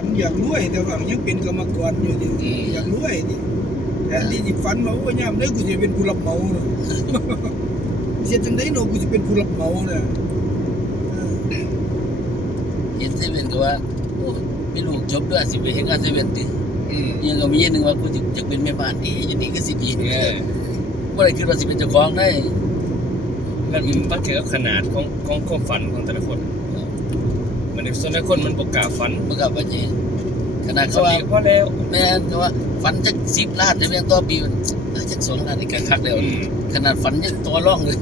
ฝันอยากรวยแต่ว่ายังเป็นกรรมกรอยู่ดิอืมอยากรวยดิแต่ที่สิฝันว่าโอ้ยยามได้กูจะเป็นผู้รับเหมาเนาะเสียจังได๋เนาะกูจะเป็นผู้รับเหมาเนี่ยเออเห็นเซเว่นก็ว่าโอ้มีลูกจบด้วยสิไปเฮ็ดงานเซเว่นติอืมยังก็มีอย่างหนึงว่ากูจะจะเป็นแม่บ้านดีอย่างนี้ก็สิดีเออบ่ได้คิดว่าสิเป็นเจ้าของได้มันมันเกี่ยวกับขนาดของของความฝันของแต่ละคน มันส่วนแต่คนมันบ่กล้าฝันมันก็ว่าจริงขนาดเขาเขาว่าว่า พอแล้วแม่นก็ว่าฝันจัก10ล้านได้แม่นต่อปีมันเอ้ยจัก2ล้านนี่ก็คักแล้วอืมขนาดฝันยังตัวร่องเลย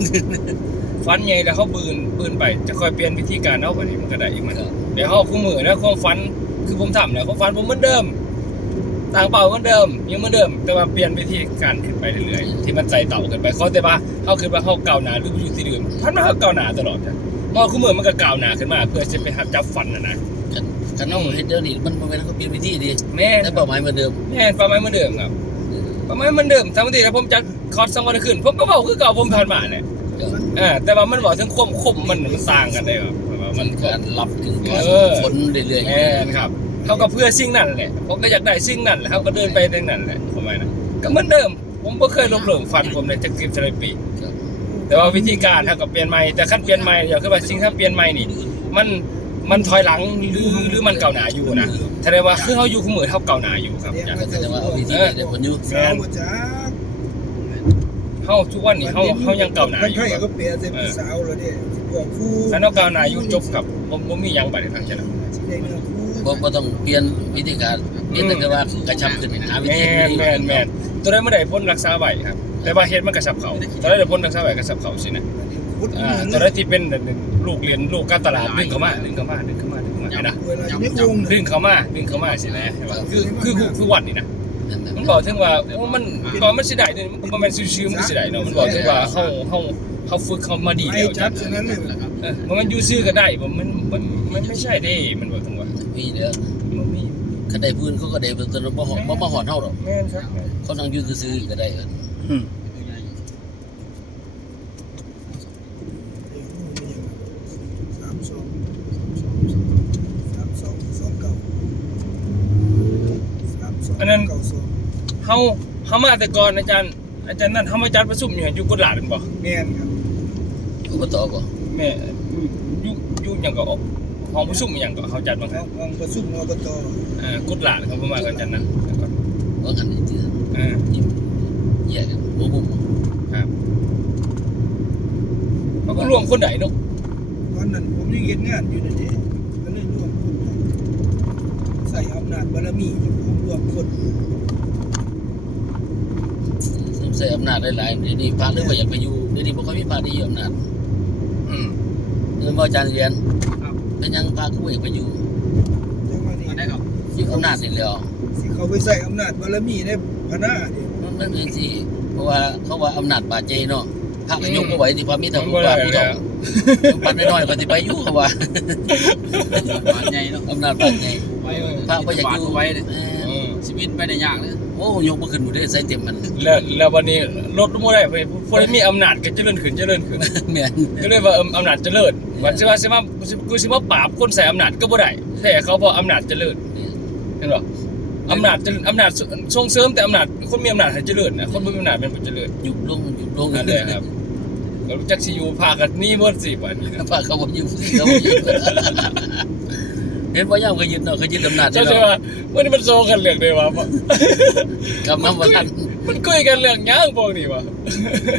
ฝันใหญ่แล้วเขาบืนบืนไป จะค่อยเปลี่ยนวิธีการเอาบัดนี้มันก็ได้อีกมันครับ เดี๋ยวเฮาคู่มือนะความฝันคือผมทำแล้วความฝันผมเหมือนเดิมต่างเป่าเหมือนเดิม ยังเหมือนเดิม แต่ว่าเปลี่ยนวิธีการขึ้นไปเรื่อยๆที่มันใจเต่าขึ้นไปเขาแต่ว่าเฮาคือว่าเฮาก้าวหน้าหรืออยู่ที่เดิมพันมาเฮาก้าวหน้าตลอดจ้ะ มอคู่มือมันก็ก้าวหน้าขึ้นมา เพื่อจะไปหาจับฝันน่ะนะกันกันน้องเฮ็ดเดี๋ยวนี้มันบ่แม่นเขาเปลี่ยนวิธีดิแม่แต่เป้าหมายเหมือนเดิมแม่นประมาณเหมือนเดิมครับประมาณเหมือนเดิมทั้งที่ถ้าผมจัดคอร์สสองวันขึ้นผมก็เว้าคือเก่าผมผ่านมาแหละครับเออแต่ว่ามันบอกถึงความคมมันมันต่างกันได้ครับว่ามัมันนการรับถึงตัวเออฝนเรื่อยแม่นครับเขาก็เพื่อสิ่งนั้นแหละผมก็อยากได้สิ่งนั้นแหละเขาก็เดินไปทางนั้นแหละประมาณนั้นก็เหมือนเดิม ผมก็เคยลบหลงฟันผมเลยจากสิบสิบปีๆครับ แต่ว่าวิธีการเขาก็เปลี่ยนใหม่แต่ขั้นเปลี่ยนใหม่อยากคือว่าสิ่งที่เปลี่ยนใหม่นี่ มันมันถอยหลังหรือหรือมันเก่าหนาอยู่นะแสดงว่าคือเขาอยู่คู่มือเท่าเก่าหนาอยู่ครับอาจารย์แต่ว่าเอาวิธีนี้ได้ผลอยู่สาวบ่จักเขาทุกวันนี้เขาเขายังเก่าหนาอยู่ใครครับก็เปลี่ยนใส่ผู้สาวแล้วเด้สิบอกครูถ้าเขาเก่าหนาอยู่จบกับผมผมมีหยังบัตรทางชนะสิได้เนื้อครูบ่บ่ต้องเปลี่ยนวิธีการเปลี่ย นแต่ว่ากระชับขึ้นหาวิแมธีนแมนแมนตัวได้เมื่อใดพ้นรักษาไหวครับ แต่ว่าเฮ็ดมันกระสับเขาตัวได้เดี๋ยวพ้นรักษาไหวกระสับเขาสินะพุทธอ่าตัวได้ที่เป็นลูกเรียนลูกการตลาดดึงเข้ามาดึงเข้ามาดึงเข้ามาดึงเข้ามานะเวลาอยู่ในวงดึงเข้ามาดึงเข้ามาสินะคือคือคือคือวัดนี่นะนั่นมันๆบอกถึงว่าว่ามันตอนมันสิได้เนี่ยมันบ่แม่นซื่อๆมันสิได้เนาะมันบอกถึงว่าเฮาเฮาเฮาฝึกเขามาดีไปแล้วจัดฉะนั้นเลยเออมันอยู่ซื่อก็ได้บ่มันมันมันไม่ใช่เด้มันบอกถึงว่า มีเด้อมันมี คันได้พื้นเขาก็ได้เพิ่นก็บ่ฮอดบ่มาฮอดเฮาดอกแม่นครับเขานั่งอยู่ซื่อๆก็ได้สามสองสามสองสองเก้าสามสองเก้าสองเฮาเฮามาแต่ก่อนอาจารย์ อาจารย์นั่นเฮามาจัดประชุมอยู่อยู่กุฎหลาดนั่นบ่แม่นครับอบตบ่แม่อยู่อยู่หยังก็ออก ห้องประชุมอหยังก็เฮาจัดบางคห้รั้องงห้องประชุมอบตเอ่อกุฎหลาดเขาประมาณกันอาจารย์นั่นว่ากันนี่ติเออยิ้มแย่กันบ่บุ้มเขาก็รวมคนใดเนาะตอนนั้นผมยังเฮ็ดงานอยู่นั่นเองก็เลยร่วมคนกันใส่อำนาจบารมีของร่วมคนใส่อำนาจหลายๆเดี๋ยวนี้พระเลยบ่อยากไปอยู่เดี๋ยวนี้บ่ค่อยมีพระที่อยู่อำนาจอืมเงินบ่อาจารย์เรียนครับ เป็นหยังพระก็บ่อยากไปอยู่จังว่านี่อยู่อำนาจนี่แหล้วสิเขาไปใส่อำนาจบารมีในพระนาเด้มันมันเป็นสิเพราะว่าเขาว่าอำนาจบาดใจเนาะพระก็ยกบ่ไหวที่พระมีแต่มันผู้บ่ว่าได้ผู้แล้เฒ่าวปันน้อยๆก็สิไปอยู่เขาว่าบาดใหญ่เนาะอำนาจบาดใจไว้พระบ่อยากอยู่ไว้เลยเอออืมชีวิตไปได้ยากเลย โอ้ยกบ่ขึ้นบ่ได้ใส่เต็มมันแล้วแล้ววันนี้ลดลงบ่ได้เพิ่นผู้ใดมีอำนาจก็เจริญขึ้นเจริญขึ้นแม่นก็เลยว่าเอิ่มอำนาจเจริญว่าสิว่าสิมากูสิมาปราบคนใส่อำนาจก็บ่ได้แต่เขาเพราะอำนาจเจริญเห็นบ่อำนาจเจริญอำนาจส่งเสริมแต่อำนาจคนมีอำนาจให้เจริญนะคนบ่มีอำนาจเป็นบ่เจริญยุบลงยุบลงนั่นแหละครับก็รู้จักสิอยู่พากันหนี่หมดสิบัดนี้นะพระเขาบ่ยุบเขาบ่ยุบ เห็นบ่ยามก็ยึดเนาะเขายึดอำนาจเจ้าเนาะใช่ว่าวันนี้มันโซกันเรื่องได้วะกำนำบ่ทันมันคุยกันเรื่องหยังพวกนี้วะ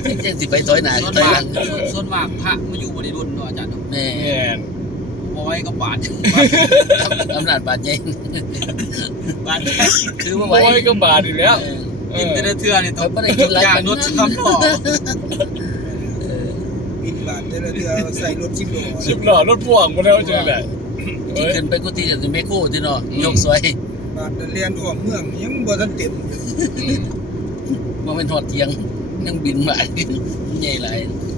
จริงๆสิไปถอยหน้าส่วนถอยมาหลักงส่วนมากพระมาอยู่บริรุ่นเนาะอาจารย์เนาะแม่แม่นบ่ไว้ก็บาดอำนาจบาดใจบาดคือบ่โอ้ไหวยก็บาดอีกแล้วเออเอกินอแต่ละเทื่อนี่ต้องเขาบ่ได้กินหลายอย่างปานรนั้นถทำหล่อบินบาทแต่ละเทื่อใส่รถชิบล้อสิบล้อรถพ่วงบ่ได้ว่าจังได๋ ที่ขึ้นไปกุฏิจะเมโคที่เนาะยกสวยบาทเรียนออกเมืองยังบ่ทันเต็มอยู่บ่เป็นหอดเทียงยังบินมาใหญ่หลายบ